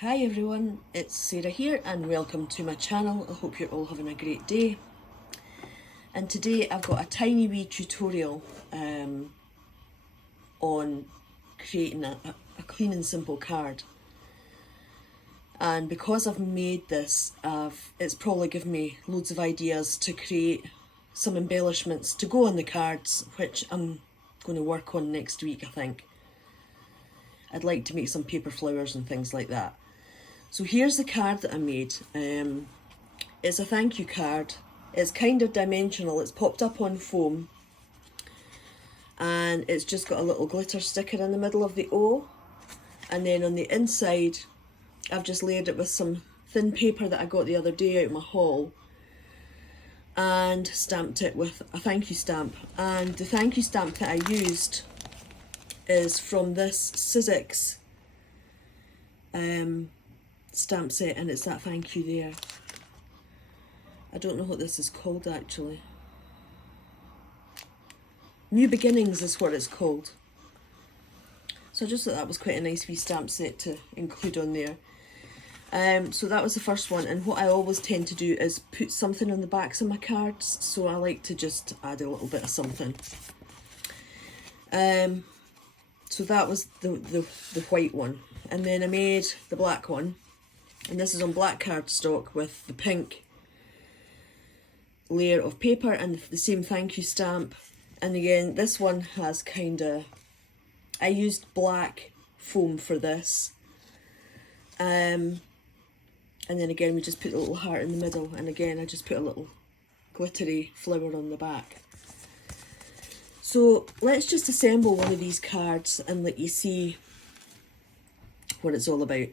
Hi everyone, it's Sarah here and welcome to my channel. I hope you're all having a great day. And today I've got a tiny wee tutorial on creating a clean and simple card. And because I've made this, it's probably given me loads of ideas to create some embellishments to go on the cards, which I'm going to work on next week, I think. I'd like to make some paper flowers and things like that. So here's the card that I made. It's a thank you card. It's kind of dimensional. It's popped up on foam. And it's just got a little glitter sticker in the middle of the O. And then on the inside, I've just layered it with some thin paper that I got the other day out of my haul. And stamped it with a thank you stamp. And the thank you stamp that I used is from this Sizzix stamp set, and it's that thank you there. I don't know what this is called actually. New Beginnings is what it's called. So I just thought that was quite a nice wee stamp set to include on there. So that was the first one, and what I always tend to do is put something on the backs of my cards, so I like to just add a little bit of something. So that was the white one, and then I made the black one, and this is on black cardstock with the pink layer of paper and the same thank you stamp. And again, this one has I used black foam for this, and then again we just put a little heart in the middle, and again I just put a little glittery flower on the back. So let's just assemble one of these cards and let you see what it's all about.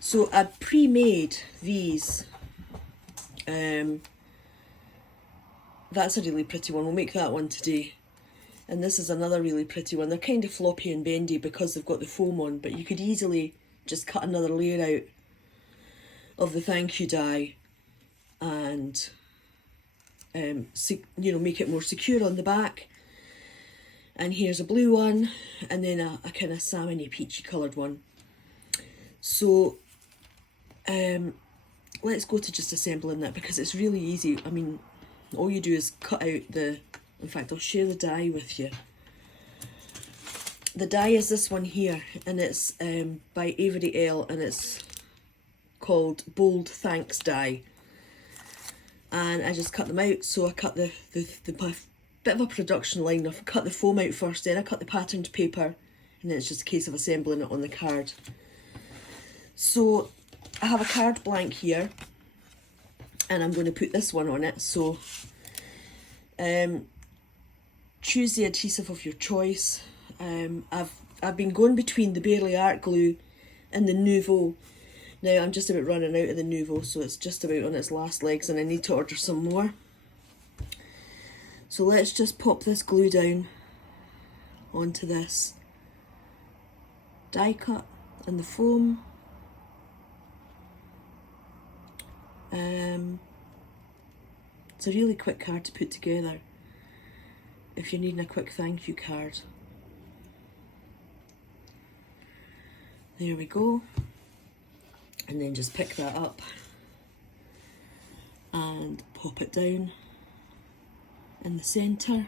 So I pre-made these. That's a really pretty one. We'll make that one today. And this is another really pretty one. They're kind of floppy and bendy because they've got the foam on, but you could easily just cut another layer out of the thank you die and make it more secure on the back. And here's a blue one, and then a kind of salmon-y peachy coloured one. So let's go to just assembling that, because it's really easy. I mean, all you do is cut out in fact I'll share the die with you. The die is this one here, and it's by Avery Elle, and it's called Bold Thanks Die. And I just cut them out. So I cut the bit of a production line. I've cut the foam out first, then I cut the patterned paper, and then it's just a case of assembling it on the card. So I have a card blank here, and I'm going to put this one on it. So choose the adhesive of your choice. I've been going between the Bearly Art Glue and the Nuvo. Now I'm just about running out of the Nuvo, so it's just about on its last legs, and I need to order some more. So let's just pop this glue down onto this die cut and the foam. It's a really quick card to put together if you're needing a quick thank you card. There we go. And then just pick that up and pop it down in the centre.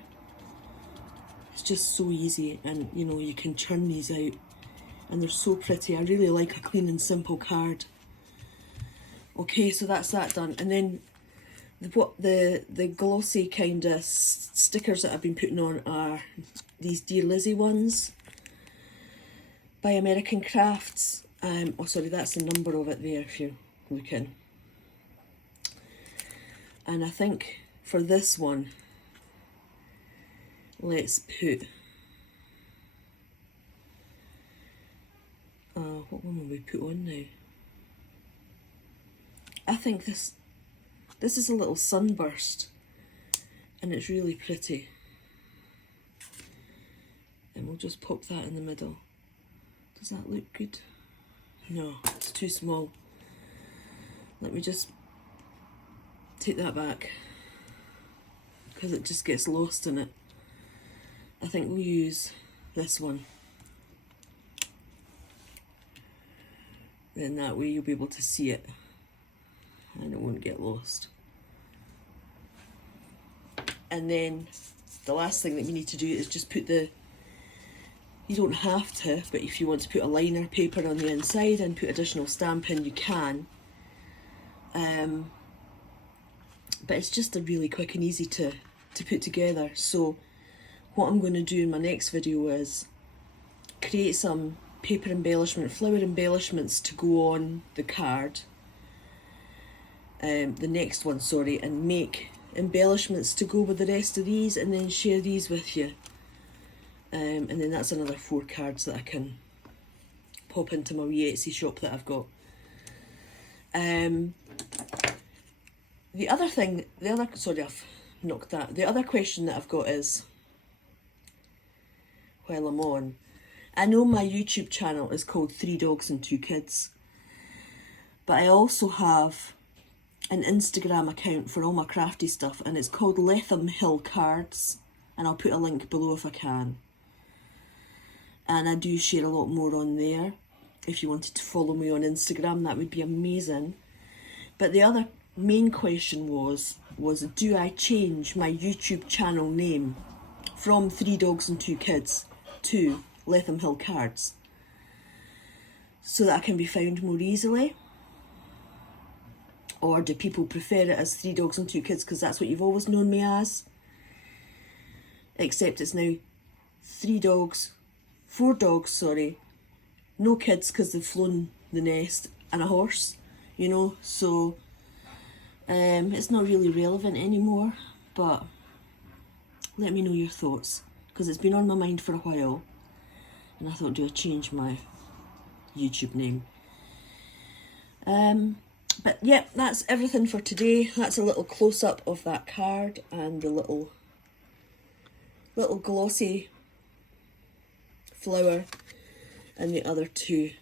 It's just so easy, and you can churn these out, and they're so pretty. I really like a clean and simple card. Okay, so that's that done. And then the glossy kind of stickers that I've been putting on are these Dear Lizzie ones by American Crafts. Oh sorry, that's the number of it there if you're looking. And I think for this one, let's put what one will we put on now? I think this is a little sunburst, and it's really pretty. And we'll just pop that in the middle. Does that look good? No, it's too small. Let me just take that back, because it just gets lost in it. I think we'll use this one. Then that way you'll be able to see it and it won't get lost. And then the last thing that we need to do is just put the, you don't have to, but if you want to put a liner paper on the inside and put additional stamp in, you can. But it's just a really quick and easy to put together. So what I'm going to do in my next video is create some paper embellishment, flower embellishments to go on the card. The next one, sorry, and make embellishments to go with the rest of these, and then share these with you. And then that's another 4 cards that I can pop into my wee Etsy shop that I've got. The other thing, I've knocked that. The other question that I've got is, while I'm on, I know my YouTube channel is called 3 Dogs and 2 Kids, but I also have an Instagram account for all my crafty stuff, and it's called Letham Hill Cards, and I'll put a link below if I can. And I do share a lot more on there. If you wanted to follow me on Instagram, that would be amazing. But the other main question was do I change my YouTube channel name from 3 Dogs and 2 Kids to Letham Hill Cards so that I can be found more easily? Or do people prefer it as 3 Dogs and 2 Kids because that's what you've always known me as? Except it's now 4 dogs, sorry, no kids because they've flown the nest, and a horse, you know, so it's not really relevant anymore. But let me know your thoughts, because it's been on my mind for a while, and I thought, do I change my YouTube name? But yeah, that's everything for today. That's a little close-up of that card and the little glossy flower and the other 2.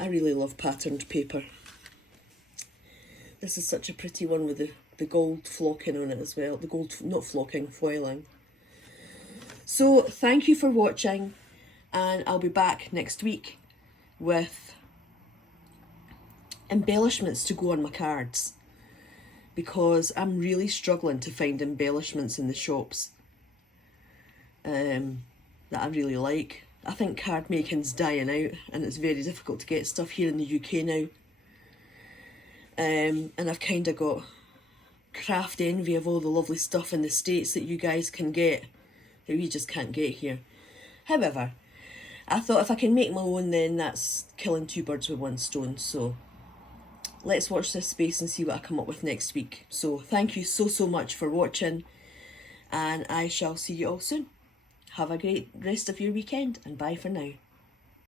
I really love patterned paper. This is such a pretty one with the gold flocking on it as well. The gold, not flocking, foiling. So thank you for watching, and I'll be back next week with embellishments to go on my cards, because I'm really struggling to find embellishments in the shops that I really like. I think card making's dying out, and it's very difficult to get stuff here in the UK now. And I've kind of got craft envy of all the lovely stuff in the States that you guys can get that we just can't get here. However, I thought if I can make my own, then that's killing 2 birds with 1 stone. So let's watch this space and see what I come up with next week. So thank you so much for watching, and I shall see you all soon. Have a great rest of your weekend, and bye for now.